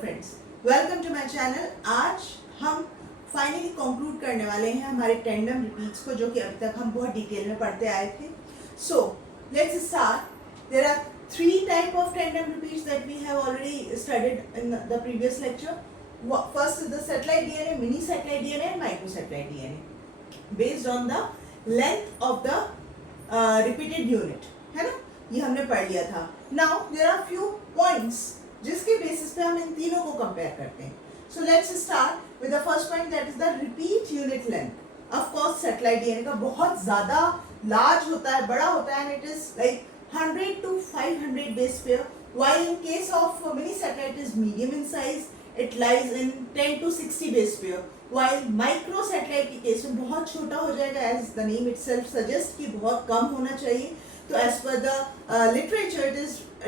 Friends, welcome to my channel. आज हम finally conclude करने वाले हैं हमारे टेंडम रिपीट्स को, जो कि अभी तक हम बहुत डिटेल में पढ़ते आए थे। So let's start. There are three type of tandem repeats that we have already studied in the previous lecture. First is the satellite DNA, mini satellite DNA and microsatellite DNA based on the length of the repeated unit, है ना? ये हमने पढ़ लिया था. Now there are few points जिसके basis पे हम इन तीनों को कंपेयर करते हैं. So let's start with the first point, that is the repeat unit length. Of course satellite DNA का बहुत ज़्यादा large होता है, बड़ा होता है, and it is like 100 to 500 base pair, while in case of mini satellite is medium in size. It lies in 10 to 60 base pair, while micro satellite के case में बहुत छोटा हो जाएगा, as the name itself suggests कि बहुत कम होना चाहिए. तो as per the literature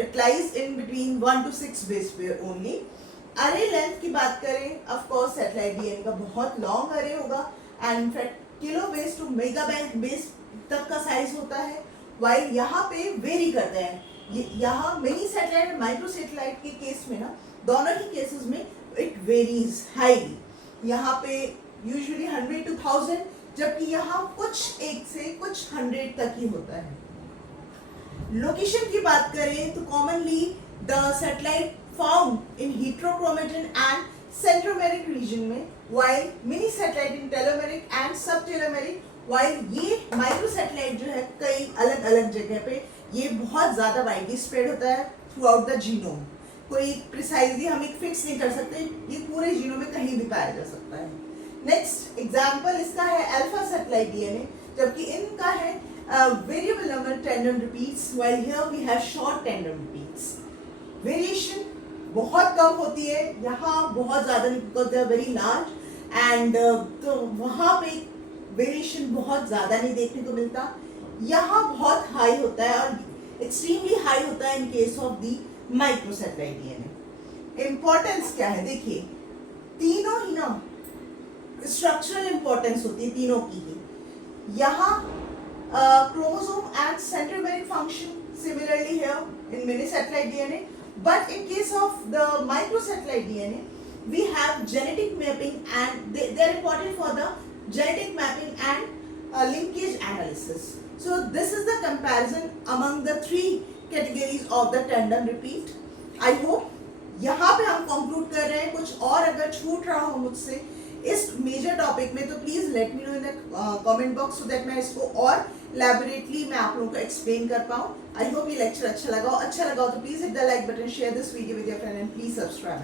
it lies in between 1 to 6 base pair only. Array length की बात करें, of course satellite DNA का बहुत long array होगा, and in fact kilo base to mega base तक का size होता है, while यहाँ पे vary करते हैं. यहाँ mini satellite और micro satellite के केस में ना, दोनों ही केसेस में it varies highly. यहाँ पे usually 100 to 1000, जबकि यहाँ कुछ एक से कुछ 100 तक ही होता है. लोकेशन की बात करें तो commonly the satellite found in heterochromatin and centromeric region में, while mini satellite in telomeric and subtelomeric, while ये micro satellite जो है कई अलग अलग जगह पे ये बहुत ज़्यादा widely spread होता है throughout the genome. कोई प्रिसाइजली हम एक फिक्स नहीं कर सकते, ये पूरे जीनोम में कहीं भी पाया जा सकता है. नेक्स्ट एग्जांपल इसका है अल्फा सैटेलाइट डीएनए, जबकि इनका है variable number tandem repeats, while here we have short tandem repeats. Variation बहुत कम होती है, यहाँ बहुत ज़्यादा नहीं, because they are very large, and तो वहाँ पे वेरिएशन बहुत ज़्यादा नहीं देखने को मिलता. यहाँ बहुत हाई होता है और एक्सट्रीमली हाई होता है in case of the microsatellite DNA. Importance क्या है देखिए, तीनों ही ना स्ट्रक्चरल इंपॉर्टेंस होती है तीनों की ही. यहाँ chromosome and centromeric function similarly here in mini satellite DNA, but in case of the microsatellite DNA we have genetic mapping and they are important for the genetic mapping and linkage analysis. So this is the comparison among the three categories of the tandem repeat. I hope यहाँ पे हम conclude कर रहे हैं. कुछ और अगर छूट रहा हो मुझसे इस मेजर टॉपिक में तो please let me know in the comment box, so that मैं इसको और elaborately मैं आप लोगों को एक्सप्लेन कर पाऊँ. आई होप ये लेक्चर अच्छा लगा हो तो please hit the like button, share this video with your friend and please subscribe.